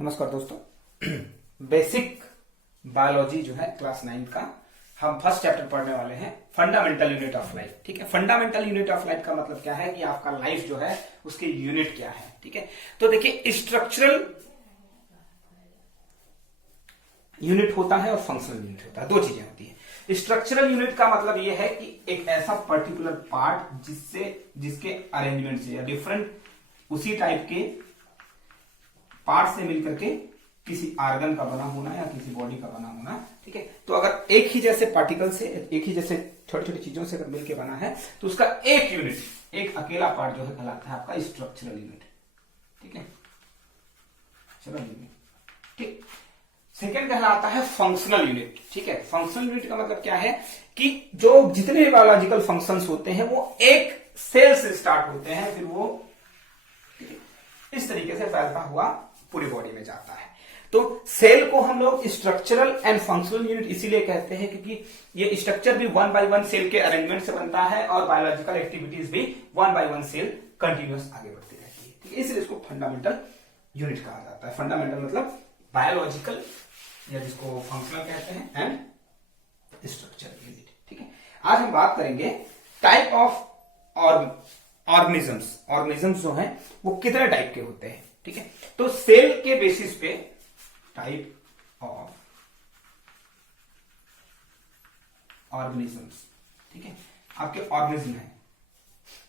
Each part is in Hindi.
नमस्कार दोस्तों। बेसिक बायोलॉजी जो है क्लास 9 का हम फर्स्ट चैप्टर पढ़ने वाले हैं, फंडामेंटल यूनिट ऑफ लाइफ। ठीक है, फंडामेंटल यूनिट ऑफ लाइफ का मतलब क्या है कि आपका लाइफ जो है उसकी यूनिट क्या है। ठीक है, तो देखिए स्ट्रक्चरल यूनिट होता है और फंक्शनल यूनिट होता है, दो चीजें होती है। स्ट्रक्चरल यूनिट का मतलब यह है कि एक ऐसा पर्टिकुलर पार्ट जिसके अरेंजमेंट से या डिफरेंट उसी टाइप के पार्ट से मिलकर के किसी ऑर्गन का बना होना या किसी बॉडी का बना होना। ठीक है, तो अगर एक ही जैसे पार्टिकल से, एक ही जैसे छोटी छोटी चीजों से अगर मिलकर बना है तो उसका एक यूनिट, एक अकेला पार्ट जो है कहलाता है आपका स्ट्रक्चरल यूनिट। ठीक है, चलो ठीक। सेकेंड कहलाता है फंक्शनल यूनिट। ठीक है, फंक्शनल यूनिट का मतलब क्या है कि जो जितने भी बायोलॉजिकल फंक्शंस होते हैं वो एक सेल से स्टार्ट होते हैं, फिर वो इस तरीके से फैलता हुआ पूरी बॉडी में जाता है। तो सेल को हम लोग स्ट्रक्चरल एंड फंक्शनल यूनिट इसीलिए कहते हैं क्योंकि ये स्ट्रक्चर भी 1 बाय 1 सेल के अरेंजमेंट से बनता है और बायोलॉजिकल एक्टिविटीज भी 1 बाय 1 सेल कंटिन्यूअस आगे बढ़ती रहती है। ठीक है, इसलिए इसको फंडामेंटल यूनिट कहा जाता है। फंडामेंटल मतलब बायोलॉजिकल या जिसको फंक्शनल कहते हैं एंड स्ट्रक्चरल यूनिट। ठीक है, आज हम बात करेंगे टाइप ऑफ ऑर्गेनिजम्स। ऑर्गेनिजम्स जो हैं वो कितने टाइप के होते हैं। ठीक है, तो सेल के बेसिस पे टाइप ऑफ ऑर्गेनिजम्स। ठीक है, आपके ऑर्गेनिज्म है,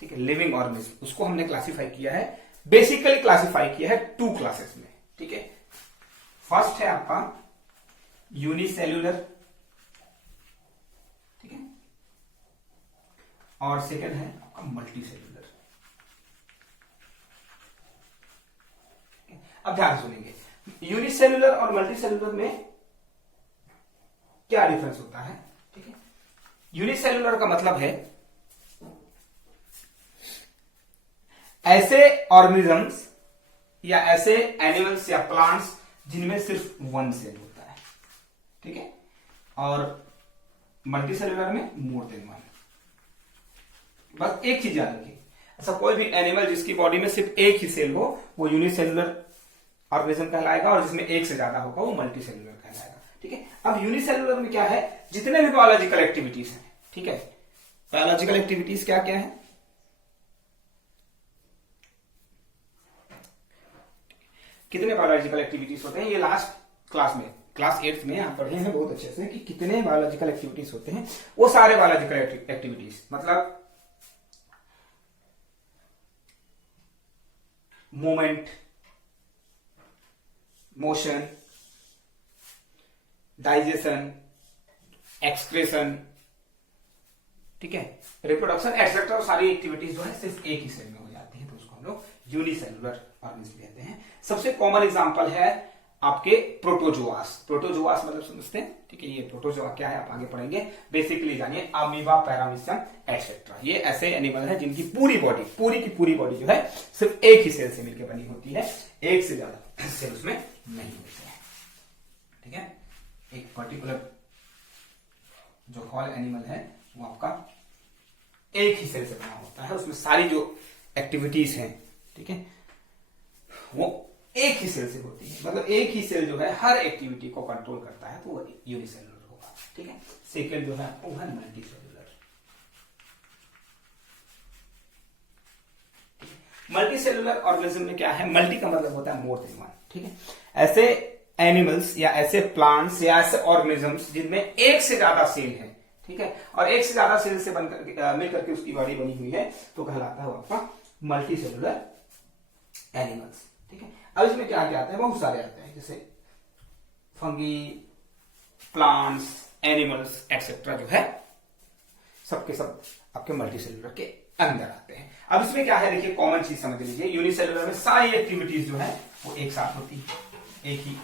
ठीक है, लिविंग ऑर्गेनिज्म, उसको हमने क्लासिफाई किया है, बेसिकली क्लासिफाई किया है 2 क्लासेस में। ठीक है, फर्स्ट है आपका यूनिसेल्यूलर, ठीक है, और सेकंड है आपका मल्टीसेल्यूलर। अब ध्यान सुनेंगे, यूनिसेल्यूलर और मल्टीसेल्यूलर में क्या डिफरेंस होता है। ठीक है, यूनिसेल्यूलर का मतलब है ऐसे ऑर्गेनिजम्स या ऐसे एनिमल्स या प्लांट्स जिनमें सिर्फ 1 सेल होता है। ठीक है, और मल्टीसेल्यूलर में मोर देन 1। बस एक चीज याद रखिए, ऐसा कोई भी एनिमल जिसकी बॉडी में सिर्फ एक ही सेल हो वो यूनिसेल्यूलर ऑर्गेनिज्म कहलाएगा, और जिसमें एक से ज्यादा होगा वो मल्टीसेल्यूलर कहलाएगा। ठीक है, अब यूनिसेल्यूलर में क्या है, जितने भी बायोलॉजिकल एक्टिविटीज हैं। ठीक है, बायोलॉजिकल एक्टिविटीज क्या क्या है, कितने बायोलॉजिकल एक्टिविटीज होते हैं, ये लास्ट क्लास में क्लास 8 में आप पढ़े हैं बहुत अच्छे से कि कितने बायोलॉजिकल एक्टिविटीज होते हैं। वो सारे बायोलॉजिकल एक्टिविटीज मतलब मूवमेंट, मोशन, डाइजेशन, एक्सक्रेशन, ठीक है, रिप्रोडक्शन एटसेट्रा, सारी एक्टिविटीज जो है सिर्फ एक ही सेल में हो जाती है, तो उसको हम लोग यूनिसेल्यूलर ऑर्गेनिज्म कहते हैं। सबसे कॉमन एग्जांपल है आपके प्रोटोजोआस। प्रोटोजोआस मतलब समझते हैं, ठीक है, ये प्रोटोजोआ क्या है आप आगे पढ़ेंगे। बेसिकली जानिए अमीबा, पैरामीशियम एटसेट्रा, ये ऐसे एनिमल है जिनकी पूरी बॉडी, पूरी की पूरी बॉडी जो है सिर्फ एक ही सेल से मिलकर बनी होती है, एक से ज्यादा सेल उसमें नहीं होते हैं। ठीक है, एक पर्टिकुलर जो हॉल एनिमल है वो आपका एक ही सेल से बना होता है, उसमें सारी जो एक्टिविटीज हैं, ठीक है, वो एक ही सेल से होती है, मतलब एक ही सेल जो है हर एक्टिविटी को कंट्रोल करता है, तो वो यूनिसेल्यूलर होगा। ठीक है, सेकेंड जो है वो है मल्टीसेल्यूलर। मल्टीसेल्यूलर ऑर्गेनिज्म में क्या है, मल्टी का मतलब होता है मोर देन 1। ठीक है, ऐसे एनिमल्स या ऐसे प्लांट्स या ऐसे ऑर्गेनिजम्स जिनमें एक से ज्यादा सेल है, ठीक है, और एक से ज्यादा सेल से बनकर मिलकर के उसकी बॉडी बनी हुई है, तो कहलाता है वो आपका मल्टीसेल्यूलर एनिमल्स। ठीक है, अब इसमें क्या क्या आता है, बहुत सारे आते हैं, जैसे फंगी, प्लांट्स, एनिमल्स एटसेट्रा जो है सबके सब आपके मल्टीसेल्यूलर के अंदर आते हैं। अब इसमें क्या है, देखिए कॉमन चीज समझ लीजिए, यूनिसेल्यूलर में सारी एक्टिविटीज जो है वो एक साथ होती है, एक ही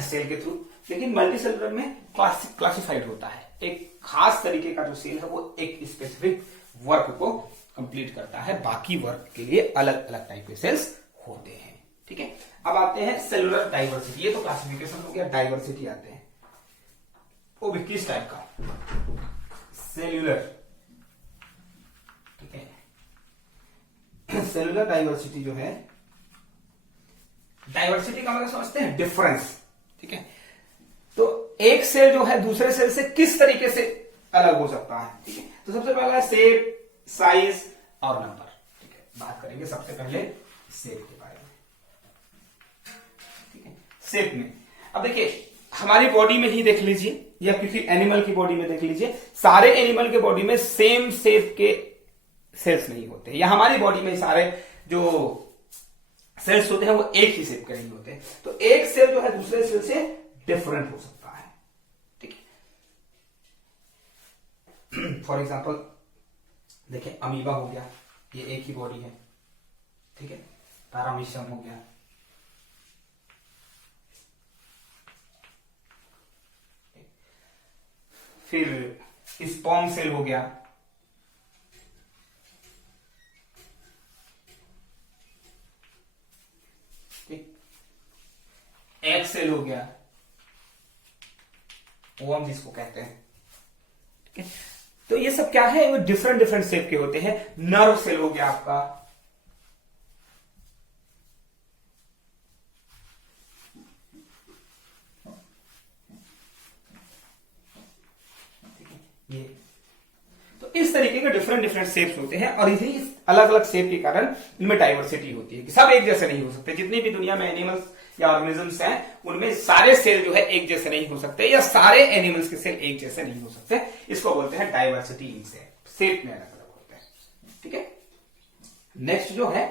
सेल के थ्रू, लेकिन मल्टीसेल्यूलर में क्लासिफाइड होता है, एक खास तरीके का जो सेल है वो एक स्पेसिफिक वर्क को कंप्लीट करता है, बाकी वर्क के लिए अलग अलग टाइप के सेल्स होते हैं। ठीक है, अब आते हैं सेलुलर डाइवर्सिटी। ये तो क्लासिफिकेशन हो गया, डाइवर्सिटी आते हैं, वो भी किस टाइप का, सेल्यूलर। ठीक है, सेलुलर डाइवर्सिटी जो है डाइवर्सिटी का मतलब समझते हैं डिफरेंस, ठीक है। तो एक सेल जो है दूसरे सेल से किस तरीके से अलग हो सकता है, ठीक है। तो सबसे पहला है शेप, साइज और नंबर, ठीक है। बात करेंगे सबसे पहले शेप के बारे में, ठीक है। शेप में अब देखिए हमारी बॉडी में ही देख लीजिए या किसी एनिमल की बॉडी में देख लीजिए, सारे एनिमल के बॉडी में सेम शेप के सेल्स नहीं होते, या हमारी बॉडी में सारे जो सेल्स होते हैं वो एक ही शेप के नहीं होते। तो एक सेल जो है दूसरे सेल से डिफरेंट हो सकता है, ठीक है। फॉर एग्जाम्पल देखिए अमीबा हो गया, ये एक ही बॉडी है, ठीक है। पैरामीशियम हो गया, फिर स्पर्म सेल हो गया, एग सेल हो गया, ओवम जिसको कहते हैं, ठीक है। तो ये सब क्या है, वो डिफरेंट डिफरेंट शेप के होते हैं। नर्व सेल हो गया आपका, ये तो इस तरीके के डिफरेंट डिफरेंट शेप्स होते हैं, और इसी अलग अलग शेप के कारण इनमें डाइवर्सिटी होती है कि सब एक जैसे नहीं हो सकते। जितनी भी दुनिया में एनिमल्स या ऑर्गेनिजम्स हैं उनमें सारे सेल जो है एक जैसे नहीं हो सकते, या सारे एनिमल्स के सेल एक जैसे नहीं हो सकते। इसको बोलते हैं डाइवर्सिटी इन शेप में अलग अलग होते हैं, ठीक है। नेक्स्ट जो है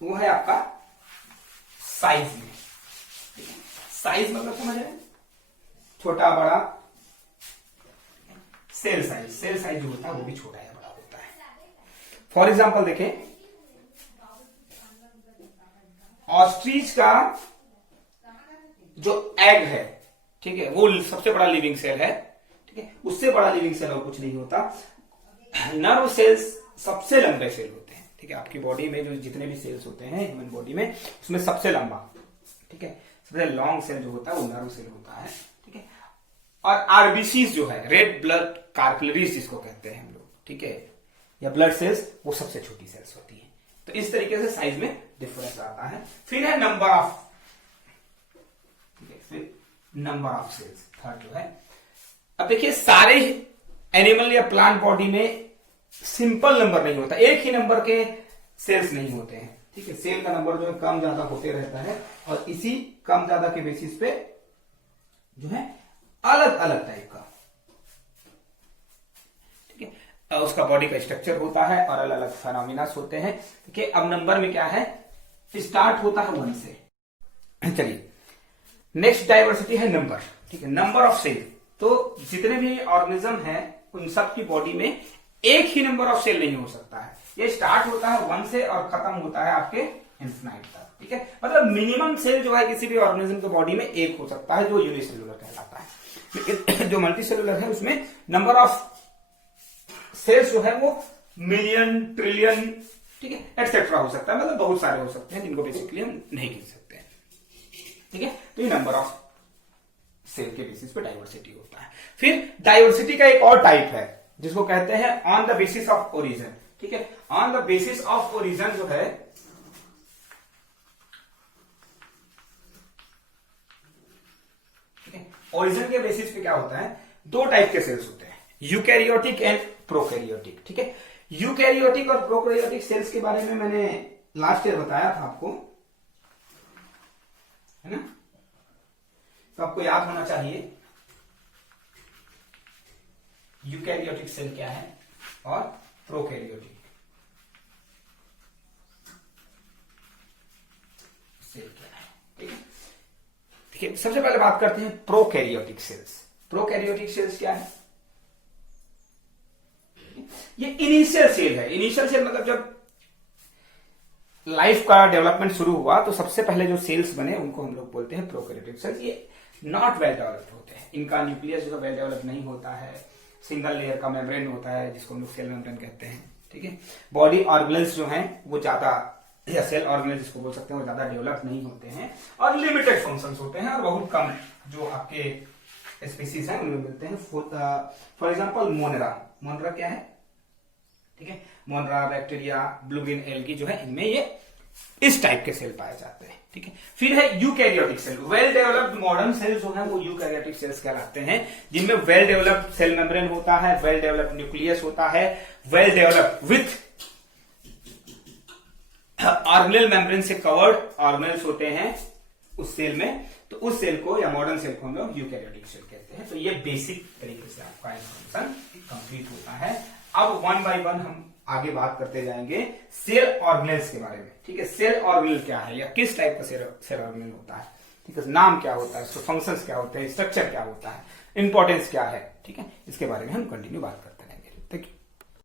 वो है आपका साइज में, साइज मतलब समझ रहे हैं, छोटा बड़ा। सेल साइज जो होता है वो भी छोटा या बड़ा होता है। फॉर एग्जाम्पल देखें ऑस्ट्रिच का जो एग है, ठीक है, वो सबसे बड़ा लिविंग सेल है, ठीक है। उससे बड़ा लिविंग सेल और कुछ नहीं होता। नर्व सेल्स सबसे लंबे सेल होते हैं, ठीक है। आपकी बॉडी में जो जितने भी सेल्स होते हैं ह्यूमन बॉडी में, उसमें सबसे लंबा, ठीक है, सबसे लॉन्ग सेल जो होता है वो नर्व सेल होता है, ठीक है। और आरबीसी जो है, रेड ब्लड कैपिलरीज जिसको कहते हैं हम लोग, ठीक है, या ब्लड सेल्स, वो सबसे छोटी सेल्स होती है। तो इस तरीके से साइज में डिफरेंस आता है। फिर है नंबर ऑफ, ठीक है, फिर नंबर ऑफ सेल्स थर्ड जो है। अब देखिए सारे एनिमल या प्लांट बॉडी में सिंपल नंबर नहीं होता, एक ही नंबर के सेल्स नहीं होते हैं, ठीक है। सेल का नंबर जो है कम ज्यादा होते रहता है, और इसी कम ज्यादा के बेसिस पे जो है अलग अलग टाइप का, ठीक है, उसका बॉडी का स्ट्रक्चर होता है और अलग अलग फेनोमिनास होते हैं, ठीक है। अब नंबर में क्या है, स्टार्ट होता है 1 से। चलिए नेक्स्ट डाइवर्सिटी है नंबर, ठीक है, नंबर ऑफ सेल। तो जितने भी ऑर्गेनिज्म हैं उन सब की बॉडी में एक ही नंबर ऑफ सेल नहीं हो सकता है। ये स्टार्ट होता है 1 से और खत्म होता है आपके इन्फिनाइट तक, ठीक है। मतलब मिनिमम सेल जो है किसी भी ऑर्गेनिज्म के बॉडी में एक हो सकता है, जो यूनिसेलुलर कहलाता है। लेकिन जो मल्टीसेलुलर है उसमें नंबर ऑफ सेल्स जो है वो मिलियन, ट्रिलियन, ठीक है, एटसेट्रा हो सकता है। मतलब बहुत सारे हो सकते हैं जिनको बेसिकली हम नहीं गिन सकते हैं, ठीक है। तो ये नंबर ऑफ सेल के बेसिस पे डाइवर्सिटी होता है। फिर डाइवर्सिटी का एक और टाइप है जिसको कहते हैं on the basis of origin, ठीक है। On the basis of origin जो है, ठीक है, ओरिजिन के बेसिस पे क्या होता है, दो टाइप के सेल्स होते हैं, यूकैरियोटिक एंड प्रोकैरियोटिक, ठीक है। यूकैरियोटिक और प्रोकैरियोटिक सेल्स के बारे में मैंने लास्ट ईयर बताया था आपको, है ना, तो आपको याद होना चाहिए यूकैरियोटिक सेल क्या है और प्रोकैरियोटिक सेल क्या है, ठीक है। देखिए सबसे पहले बात करते हैं प्रोकैरियोटिक सेल्स। प्रोकैरियोटिक सेल्स क्या है, ये इनिशियल सेल है। इनिशियल सेल मतलब जब लाइफ का डेवलपमेंट शुरू हुआ तो सबसे पहले जो सेल्स बने उनको हम लोग बोलते हैं प्रोकैरियोटिक सेल्स। ये नॉट वेल डेवलप्ड होते हैं, इनका न्यूक्लियस जो वेल डेवलप नहीं होता है, सिंगल लेयर का मेम्ब्रेन होता है जिसको हम लोग सेल मेम्ब्रेन कहते हैं, ठीक है। बॉडी ऑर्गेनल्स जो हैं वो ज्यादा, या सेल ऑर्गेनल्स जिसको बोल सकते हैं, वो ज्यादा डेवलप नहीं होते हैं और लिमिटेड फंक्शंस होते हैं, और बहुत कम जो आपके स्पीसीज हैं उनमें मिलते हैं। फॉर एग्जाम्पल मोनरा क्या है, ठीक है, मोनरा, बैक्टीरिया, ब्लू ग्रीन एल्गी जो है इनमें ये इस टाइप के सेल पाए जाते हैं। ठीक है, फिर है eukaryotic cell. Well developed modern cell जो है वो यूकैरियोटिक सेल्स कहलाते हैं, जिनमें वेल डेवलप्ड सेल मेम्ब्रेन होता है, वेल डेवलप्ड न्यूक्लियस होता है, well developed with organelle membrane से कवर्ड ऑर्गेनेल्स होते हैं उस सेल में, तो उस सेल को या मॉडर्न सेल को हम लोग यूकैरियोटिक सेल कहते हैं। तो ये बेसिक तरीके से आपका इन्फॉर्मेशन कंप्लीट होता है। अब वन बाय वन हम आगे बात करते जाएंगे सेल ऑर्गेनेल्स के बारे में। ठीक है, सेल ऑर्गेनेल क्या है या किस टाइप का सेल ऑर्गेनेल होता है, ठीक है, नाम क्या होता है, उसके फंक्शंस क्या होते हैं, स्ट्रक्चर क्या होता है, इंपॉर्टेंस क्या है, ठीक है, इसके बारे में हम कंटिन्यू बात करते हैं।